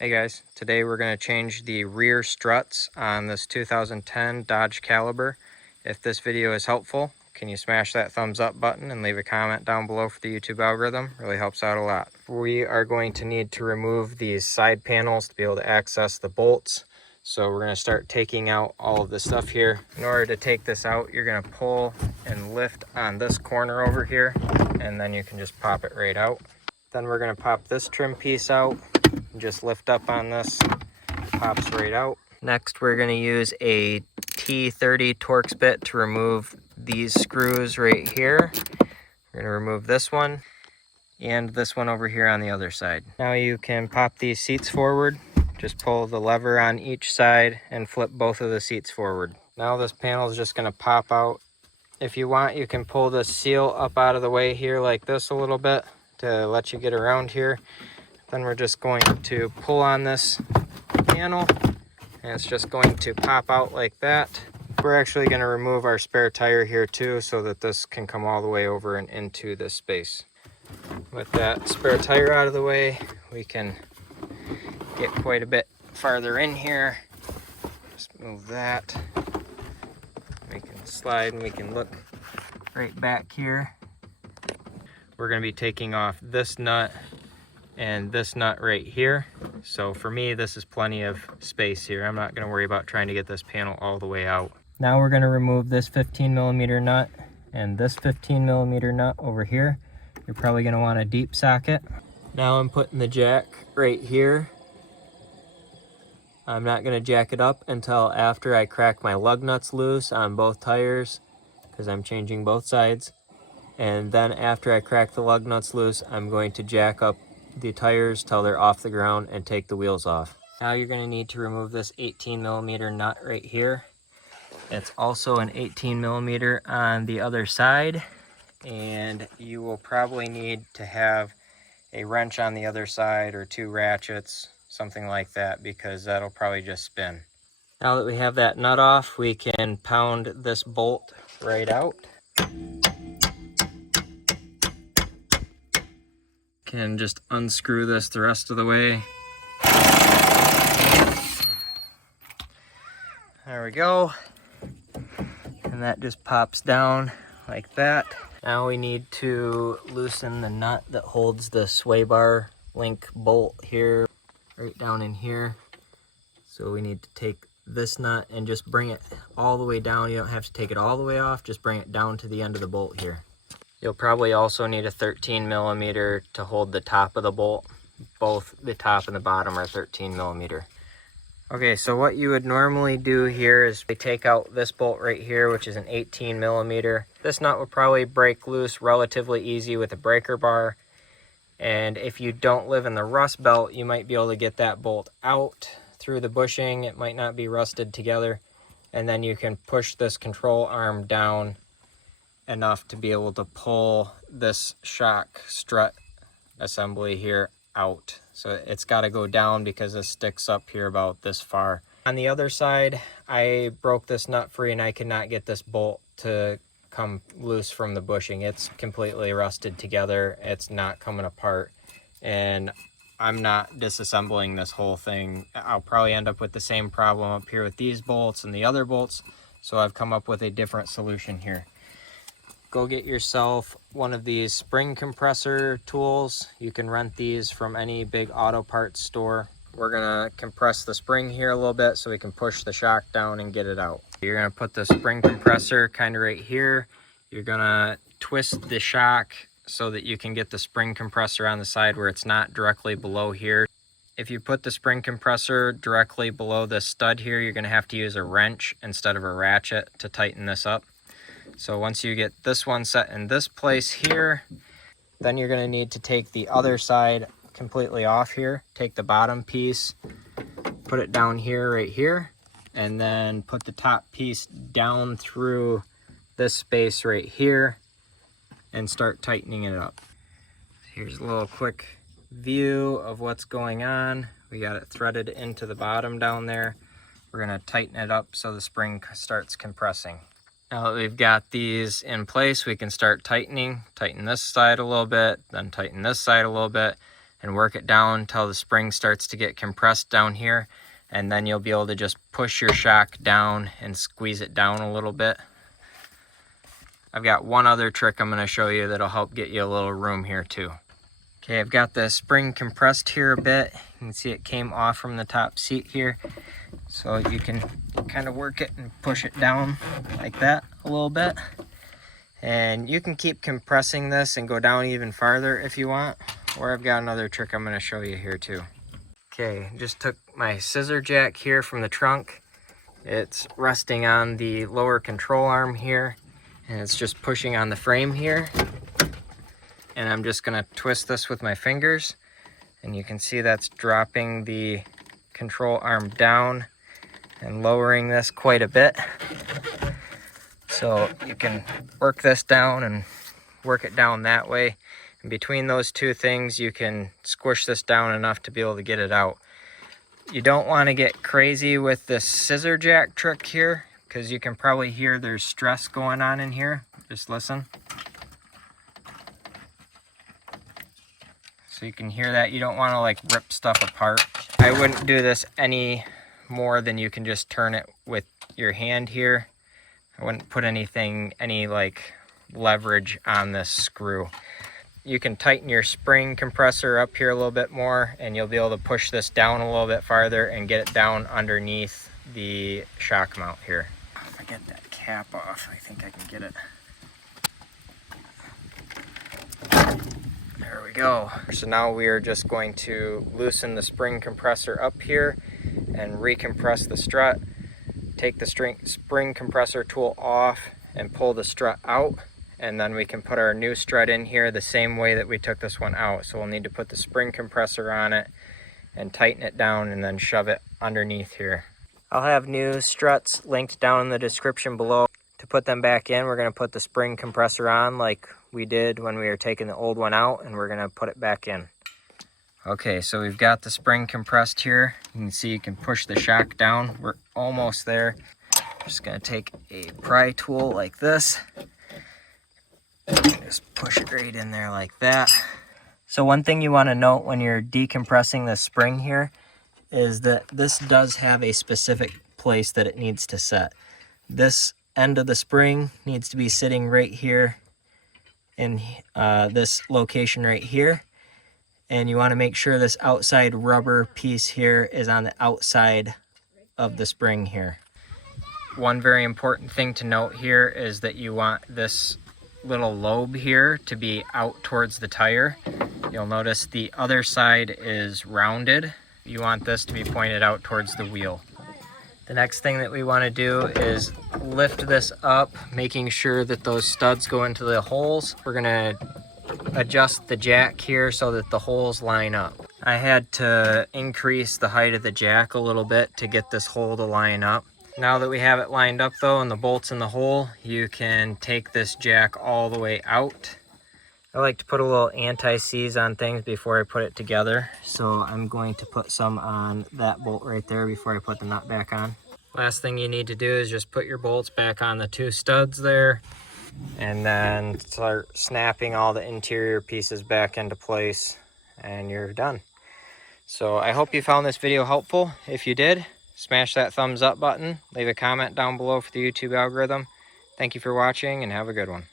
Hey guys, today we're going to change the rear struts on this 2010 Dodge Caliber. If this video is helpful, can you smash that thumbs up button and leave a comment down below for the YouTube algorithm? Really helps out a lot. We are going to need to remove these side panels to be able to access the bolts. So we're going to start taking out all of this stuff here. In order to take this out, you're going to pull and lift on this corner over here, and then you can just pop it right out. Then we're going to pop this trim piece out. Just lift up on this, pops right out. Next, we're going to use a T30 Torx bit to remove these screws right here. We're going to remove this one and this one over here on the other side. Now you can pop these seats forward. Just pull the lever on each side and flip both of the seats forward. Now this panel is just going to pop out. If you want, you can pull the seal up out of the way here like this a little bit to let you get around here. Then we're just going to pull on this panel and it's just going to pop out like that. We're actually going to remove our spare tire here too so that this can come all the way over and into this space. With that spare tire out of the way, we can get quite a bit farther in here. Just move that. We can slide and we can look right back here. We're going to be taking off this nut and this nut right here. So for me, this is plenty of space here. I'm not going to worry about trying to get this panel all the way out. Now we're going to remove this 15mm nut and this 15mm nut over here. You're probably going to want a deep socket. Now I'm putting the jack right here. I'm not going to jack it up until after I crack my lug nuts loose on both tires because I'm changing both sides. And then after I crack the lug nuts loose, I'm going to jack up the tires till they're off the ground and take the wheels off. Now you're going to need to remove this 18mm nut right here. It's also an 18mm on the other side, and you will probably need to have a wrench on the other side or two ratchets, something like that, because that'll probably just spin. Now that we have that nut off, we can pound this bolt right out. Can just unscrew this the rest of the way. There we go. And that just pops down like that. Now we need to loosen the nut that holds the sway bar link bolt here, right down in here. So we need to take this nut and just bring it all the way down. You don't have to take it all the way off, just bring it down to the end of the bolt here. You'll probably also need a 13mm to hold the top of the bolt. Both the top and the bottom are 13mm. Okay, so what you would normally do here is we take out this bolt right here, which is an 18mm. This nut would probably break loose relatively easy with a breaker bar. And if you don't live in the rust belt, you might be able to get that bolt out through the bushing. It might not be rusted together. And then you can push this control arm down enough to be able to pull this shock strut assembly here out. So it's got to go down because this sticks up here about this far. On the other side, I broke this nut free and I could not get this bolt to come loose from the bushing. It's completely rusted together. It's not coming apart, and I'm not disassembling this whole thing. I'll probably end up with the same problem up here with these bolts and the other bolts. So I've come up with a different solution here. Go get yourself one of these spring compressor tools. You can rent these from any big auto parts store. We're gonna compress the spring here a little bit so we can push the shock down and get it out. You're gonna put the spring compressor kind of right here. You're gonna twist the shock so that you can get the spring compressor on the side where it's not directly below here. If you put the spring compressor directly below the stud here, you're gonna have to use a wrench instead of a ratchet to tighten this up. So once you get this one set in this place here, then you're going to need to take the other side completely off here. Take the bottom piece, put it down here, right here, and then put the top piece down through this space right here and start tightening it up. Here's a little quick view of what's going on. We got it threaded into the bottom down there. We're going to tighten it up so the spring starts compressing. Now that we've got these in place, we can start tightening. Tighten this side a little bit, then tighten this side a little bit. and work it down until the spring starts to get compressed down here, and then you'll be able to just push your shock down and squeeze it down a little bit. I've got one other trick I'm going to show you that'll help get you a little room here too. Okay, I've got the spring compressed here a bit. You can see it came off from the top seat here. So you can kind of work it and push it down like that a little bit. And you can keep compressing this and go down even farther if you want. Or I've got another trick I'm going to show you here too. Okay, just took my scissor jack here from the trunk. It's resting on the lower control arm here, and it's just pushing on the frame here. And I'm just going to twist this with my fingers, and you can see that's dropping the control arm down and lowering this quite a bit. So you can work this down and work it down that way. And between those two things, you can squish this down enough to be able to get it out. You don't want to get crazy with this scissor jack trick here, because you can probably hear there's stress going on in here. Just listen. So you can hear that. You don't want to like rip stuff apart. I wouldn't do this any more than you can just turn it with your hand here. I wouldn't put any like leverage on this screw. You can tighten your spring compressor up here a little bit more, and you'll be able to push this down a little bit farther and get it down underneath the shock mount here. If I get that cap off, I think I can get it. There we go. So now we are just going to loosen the spring compressor up here and recompress the strut. Take the spring compressor tool off and pull the strut out, and then we can put our new strut in here the same way that we took this one out. So we'll need to put the spring compressor on it and tighten it down and then shove it underneath here. I'll have new struts linked down in the description below. To put them back in, we're going to put the spring compressor on like we did when we were taking the old one out, and we're going to put it back in. Okay, so we've got the spring compressed here. You can see you can push the shock down. We're almost there. Just going to take a pry tool like this. Just push it right in there like that. So one thing you want to note when you're decompressing the spring here is that this does have a specific place that it needs to set. This end of the spring needs to be sitting right here in this location right here. And you want to make sure this outside rubber piece here is on the outside of the spring here. One very important thing to note here is that you want this little lobe here to be out towards the tire. You'll notice the other side is rounded. You want this to be pointed out towards the wheel. The next thing that we want to do is lift this up, making sure that those studs go into the holes. We're going to adjust the jack here so that the holes line up. I had to increase the height of the jack a little bit to get this hole to line up. Now that we have it lined up though and the bolts in the hole, you can take this jack all the way out. I like to put a little anti-seize on things before I put it together, so I'm going to put some on that bolt right there before I put the nut back on. Last thing you need to do is just put your bolts back on the two studs there, and then start snapping all the interior pieces back into place, and you're done. So I hope you found this video helpful. If you did, smash that thumbs up button, leave a comment down below for the YouTube algorithm. Thank you for watching, and have a good one.